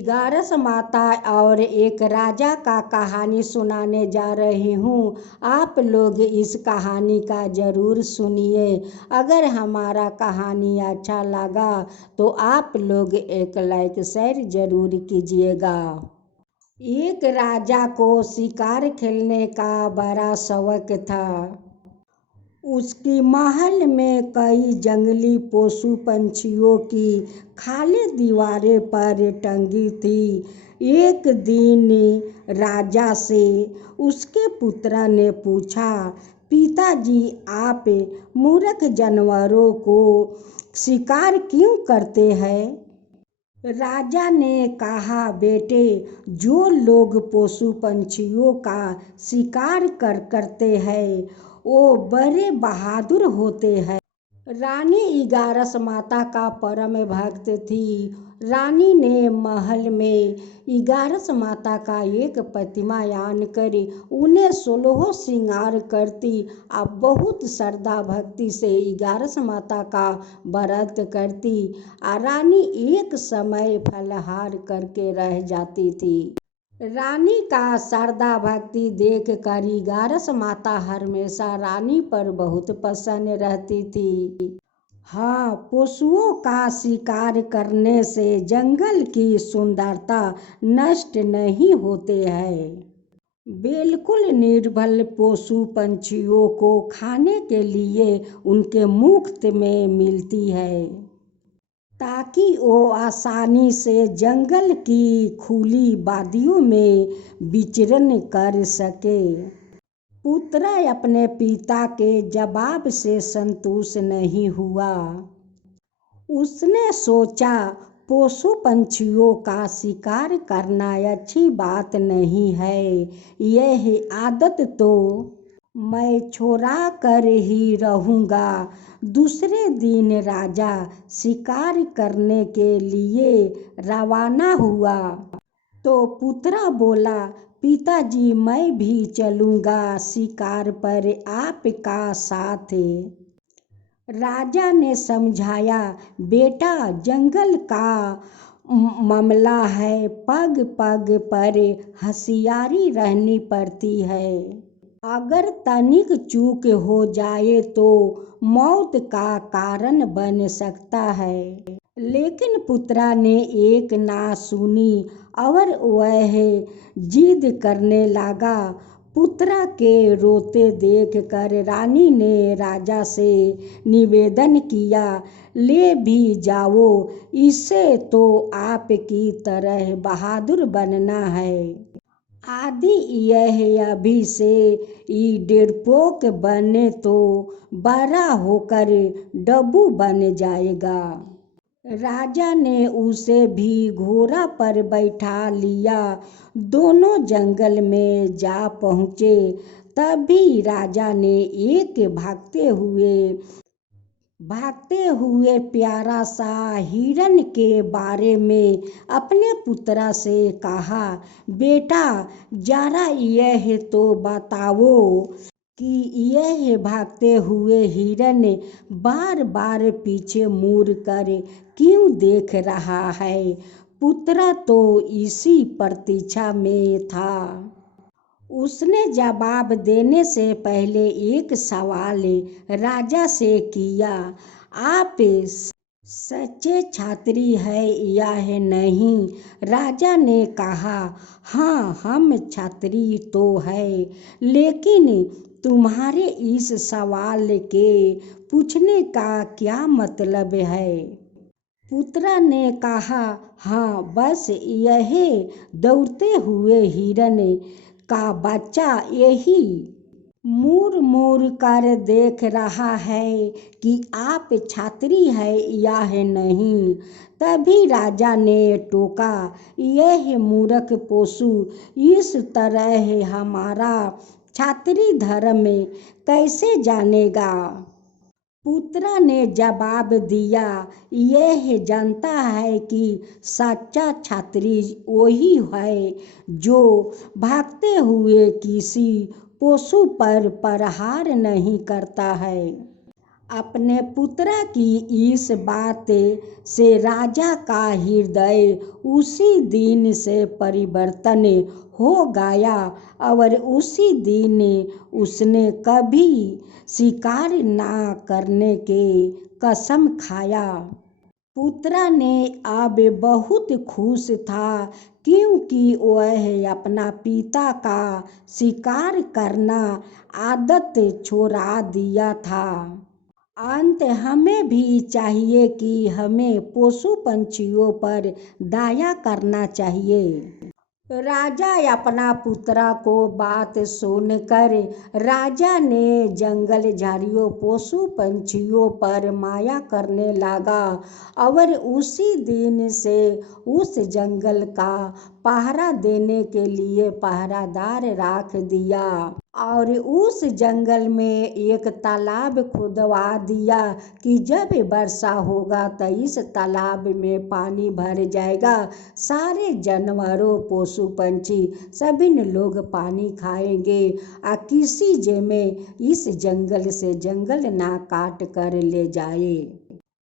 11 माता और एक राजा का कहानी सुनाने जा रही हूँ। आप लोग इस कहानी का ज़रूर सुनिए। अगर हमारा कहानी अच्छा लगा तो आप लोग एक लाइक शेयर ज़रूर कीजिएगा। एक राजा को शिकार खेलने का बड़ा शौक था। उसकी महल में कई जंगली पशु पंछियों की खाली दीवारें पर टंगी थी। एक दिन राजा से उसके पुत्र ने पूछा, पिताजी, आप मूर्ख जानवरों को शिकार क्यों करते हैं? राजा ने कहा, बेटे, जो लोग पशु पंछियों का शिकार करते हैं वो बड़े बहादुर होते हैं। रानी 11 माता का परम भक्त थी। रानी ने महल में 11 माता का एक प्रतिमा यान कर उन्हें 16 श्रृंगार करती और बहुत श्रद्धा भक्ति से 11 माता का व्रत करती। रानी एक समय फलाहार करके रह जाती थी। रानी का श्रद्धा भक्ति देख कर 11 माता हमेशा रानी पर बहुत प्रसन्न रहती थी। हाँ, पशुओं का शिकार करने से जंगल की सुंदरता नष्ट नहीं होते हैं। बिल्कुल निर्बल पशु पंछियों को खाने के लिए उनके मुफ्त में मिलती है ताकि वो आसानी से जंगल की खुली वादियों में विचरण कर सके। पुत्र अपने पिता के जवाब से संतुष्ट नहीं हुआ। उसने सोचा, पशु पंछियों का शिकार करना अच्छी बात नहीं है। यह आदत तो मैं छोड़ा कर ही रहूँगा। दूसरे दिन राजा शिकार करने के लिए रवाना हुआ तो पुत्र बोला, पिताजी, मैं भी चलूँगा शिकार पर आपका साथ। राजा ने समझाया, बेटा, जंगल का मामला है, पग पग पर होशियारी रहनी पड़ती है। अगर तनिक चूक हो जाए तो मौत का कारण बन सकता है। लेकिन पुत्र ने एक ना सुनी और वह जिद करने लगा। पुत्र के रोते देख कर रानी ने राजा से निवेदन किया, ले भी जाओ, इसे तो आपकी तरह बहादुर बनना है। आदि यह अभी से डरपोक बने तो बड़ा होकर डब्बू बन जाएगा। राजा ने उसे भी घोड़ा पर बैठा लिया। दोनों जंगल में जा पहुँचे। तभी राजा ने एक भागते हुए प्यारा सा हिरन के बारे में अपने पुत्र से कहा, बेटा, जरा यह तो बताओ कि यह भागते हुए हिरन बार बार पीछे मुड़ कर क्यों देख रहा है? पुत्र तो इसी प्रतीक्षा में था। उसने जवाब देने से पहले एक सवाल राजा से किया, आप सच्चे छात्री है या नहीं? राजा ने कहा, हाँ, हम छात्री तो है, लेकिन तुम्हारे इस सवाल के पूछने का क्या मतलब है? पुत्र ने कहा, हाँ, बस यह दौड़ते हुए हिरन का बच्चा यही मुड़ मुड़ कर देख रहा है कि आप छात्री है या नहीं। तभी राजा ने टोका, यह मूर्ख पशु इस तरह हमारा छात्री धर्म कैसे जानेगा? पुत्र ने जवाब दिया, यह जानता है कि सच्चा छात्री वही है जो भागते हुए किसी पशु पर प्रहार नहीं करता है। अपने पुत्र की इस बात से राजा का हृदय उसी दिन से परिवर्तन हो गया और उसी दिन उसने कभी शिकार ना करने के कसम खाया। पुत्र ने अब बहुत खुश था क्योंकि वह अपना पिता का शिकार करना आदत छोड़ा दिया था। अंत हमें भी चाहिए कि हमें पशु पंछियों पर दया करना चाहिए। राजा अपना पुत्र को बात सुनकर राजा ने जंगल झाड़ियों पशु पंछियों पर माया करने लगा और उसी दिन से उस जंगल का पहरा देने के लिए पहरादार रख दिया और उस जंगल में एक तालाब खुदवा दिया कि जब वर्षा होगा तो इस तालाब में पानी भर जाएगा। सारे जानवरों पशु पंछी सभी लोग पानी खाएंगे और किसी जे में इस जंगल से जंगल ना काट कर ले जाए।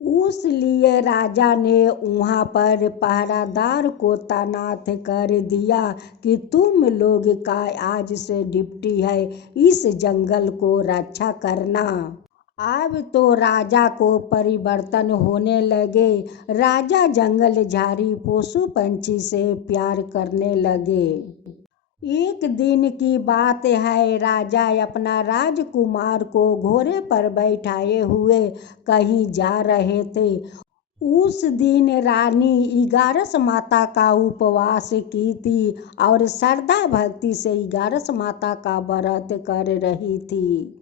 उस लिए राजा ने वहाँ पर पहरादार को तैनात कर दिया कि तुम लोग का आज से ड्यूटी है इस जंगल को रक्षा करना। अब तो राजा को परिवर्तन होने लगे। राजा जंगल झाड़ी पशु पंछी से प्यार करने लगे। एक दिन की बात है, राजा अपना राजकुमार को घोड़े पर बैठाए हुए कहीं जा रहे थे। उस दिन रानी इगारस माता का उपवास की थी और श्रद्धा भक्ति से इगारस माता का व्रत कर रही थी।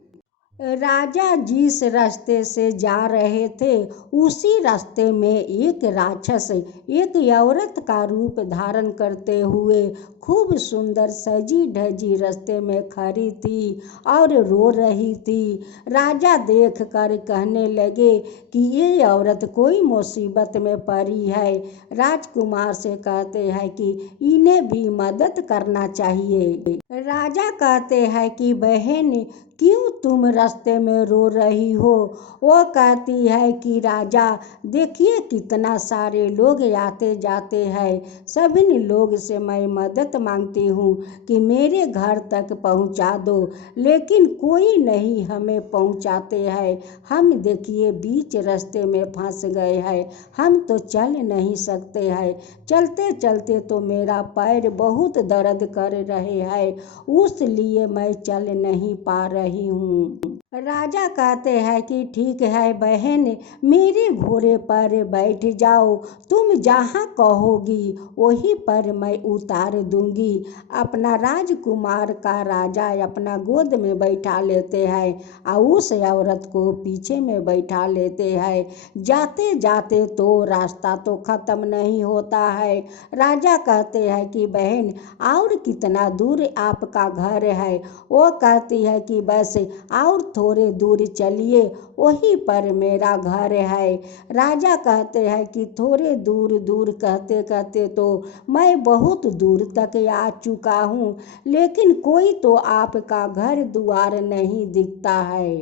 राजा जिस रास्ते से जा रहे थे उसी रास्ते में एक राक्षस एक औरत का रूप धारण करते हुए खूब सुंदर सजी धजी रास्ते में खड़ी थी और रो रही थी। राजा देख कर कहने लगे कि ये औरत कोई मुसीबत में पड़ी है। राजकुमार से कहते हैं कि इन्हें भी मदद करना चाहिए। राजा कहते हैं कि बहन क्यों तुम रास्ते में रो रही हो। वो कहती है कि राजा देखिए कितना सारे लोग आते जाते हैं, सभी लोग से मैं मदद मांगती हूँ कि मेरे घर तक पहुँचा दो, लेकिन कोई नहीं हमें पहुँचाते हैं। हम देखिए बीच रास्ते में फंस गए हैं, हम तो चल नहीं सकते हैं। चलते चलते तो मेरा पैर बहुत दर्द कर रहे हैं, उस लिए मैं चल नहीं पा रही हूँ। राजा कहते हैं कि ठीक है बहन, मेरे घोड़े पर बैठ जाओ, तुम जहाँ कहोगी वहीं पर मैं उतार दूंगी। अपना राजकुमार का राजा अपना गोद में बैठा लेते हैं और उस औरत को पीछे में बैठा लेते हैं। जाते जाते तो रास्ता तो खत्म नहीं होता है। राजा कहते हैं कि बहन और कितना दूर आपका घर है। वो कहती है कि बस और थोड़े दूर चलिए, वहीं पर मेरा घर है। राजा कहते हैं कि थोड़े दूर दूर कहते कहते तो मैं बहुत दूर तक आ चुका हूँ, लेकिन कोई तो आपका घर द्वार नहीं दिखता है।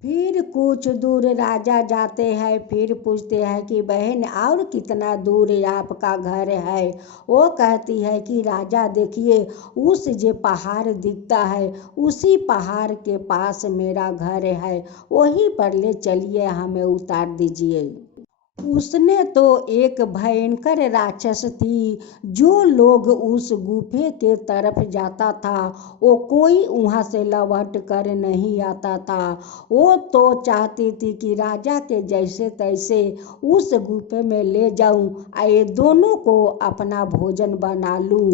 फिर कुछ दूर राजा जाते हैं, फिर पूछते हैं कि बहन और कितना दूर आपका घर है। वो कहती है कि राजा देखिए उस जो पहाड़ दिखता है उसी पहाड़ के पास मेरा घर है, वहीं पर ले चलिए, हमें उतार दीजिए। उसने तो एक भयंकर राक्षस थी। जो लोग उस गुफे के तरफ जाता था वो कोई वहाँ से लौट कर नहीं आता था। वो तो चाहती थी कि राजा के जैसे तैसे उस गुफे में ले जाऊं और ये दोनों को अपना भोजन बना लूं।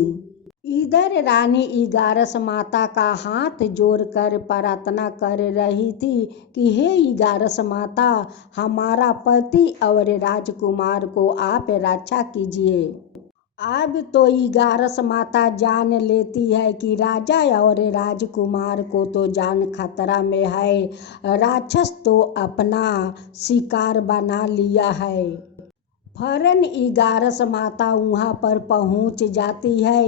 इधर रानी इगारस माता का हाथ जोड़कर प्रार्थना कर रही थी कि हे इगारस माता, हमारा पति और राजकुमार को आप रक्षा कीजिए। अब तो इगारस माता जान लेती है कि राजा और राजकुमार को तो जान खतरा में है। राक्षस तो अपना शिकार बना लिया है। फौरन 11 माता वहाँ पर पहुँच जाती है।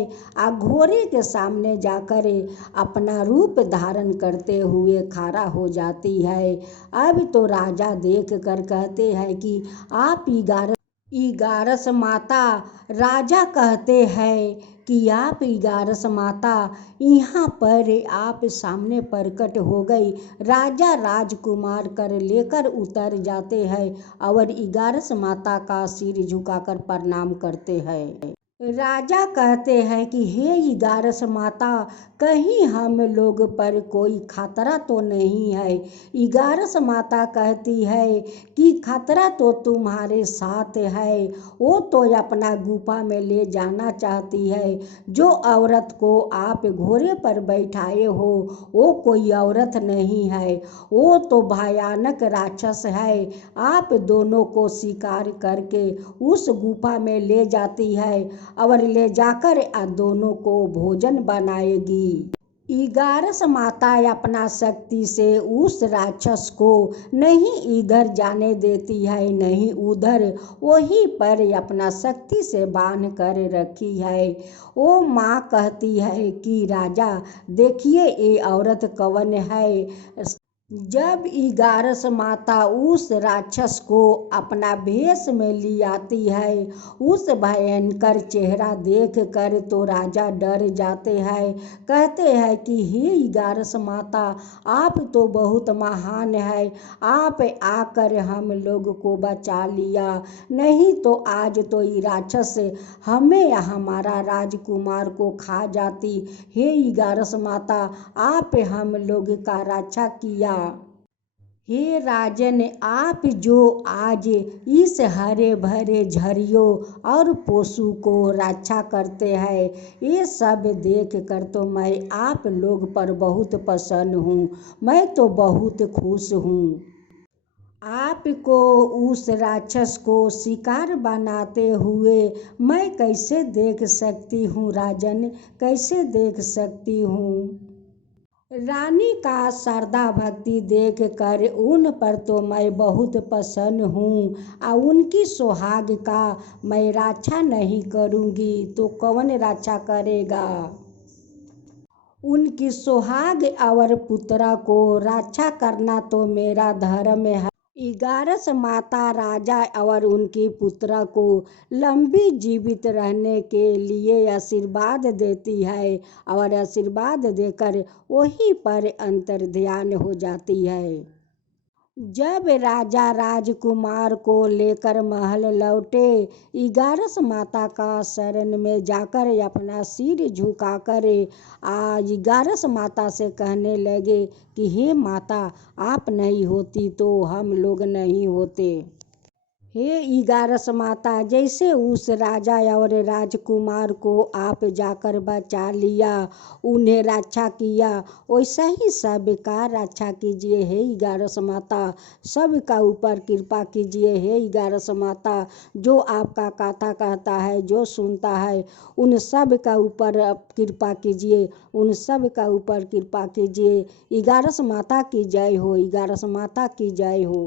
घोड़े के सामने जाकर अपना रूप धारण करते हुए खड़ा हो जाती है। अब तो राजा देख कर कहते हैं कि आप 11 माता। राजा कहते हैं कि आप 11 माता यहाँ पर आप सामने प्रकट हो गई। राजा राजकुमार कर लेकर उतर जाते हैं और 11 माता का सिर झुकाकर प्रणाम करते हैं। राजा कहते हैं कि हे 11 माता, कहीं हम लोग पर कोई खतरा तो नहीं है। 11 माता कहती है कि खतरा तो तुम्हारे साथ है। वो तो अपना गुफा में ले जाना चाहती है। जो औरत को आप घोड़े पर बैठाए हो वो कोई औरत नहीं है, वो तो भयानक राक्षस है। आप दोनों को शिकार करके उस गुफा में ले जाती है और ले जाकर दोनों को भोजन बनाएगी। 11 माता अपना शक्ति से उस राक्षस को नहीं इधर जाने देती है नहीं उधर, वहीं पर अपना शक्ति से बांध कर रखी है। वो माँ कहती है कि राजा देखिए ये औरत कौन है। जब 11 माता उस राक्षस को अपना भेष में ली आती है, उस भयंकर चेहरा देख कर तो राजा डर जाते हैं। कहते हैं कि हे 11 माता, आप तो बहुत महान है। आप आकर हम लोग को बचा लिया, नहीं तो आज तो ये राक्षस हमें या हमारा राजकुमार को खा जाती। हे 11 माता, आप हम लोग का रक्षा किया। हे राजन, आप जो आज इस हरे भरे झरियों और पशु को रक्षा करते हैं, ये सब देख कर तो मैं आप लोग पर बहुत प्रसन्न हूँ। मैं तो बहुत खुश हूँ। आपको उस राक्षस को शिकार बनाते हुए मैं कैसे देख सकती हूँ राजन, कैसे देख सकती हूँ। रानी का श्रद्धा भक्ति देख कर उन पर तो मैं बहुत प्रसन्न हूँ। उनकी सुहाग का मैं रक्षा नहीं करूँगी तो कौन रक्षा करेगा। उनकी सुहाग और पुत्र को रक्षा करना तो मेरा धर्म है। 11 माता राजा और उनके पुत्र को लंबी जीवित रहने के लिए आशीर्वाद देती है और आशीर्वाद देकर वहीं पर अंतर्ध्यान हो जाती है। जब राजा राजकुमार को लेकर महल लौटे, 11 माता का शरण में जाकर अपना सिर झुकाकर 11 माता से कहने लगे कि हे माता, आप नहीं होती तो हम लोग नहीं होते। हे 11 माता, जैसे उस राजा और राजकुमार को आप जाकर बचा लिया, उन्हें रक्षा किया, वैसा ही सबका रक्षा कीजिए। हे 11 माता, सबका ऊपर कृपा कीजिए। हे 11 माता, जो आपका कथा कहता है, जो सुनता है, उन सब का ऊपर कृपा कीजिए, उन सब का ऊपर कृपा कीजिए। 11 माता की जय हो, 11 माता की जय हो।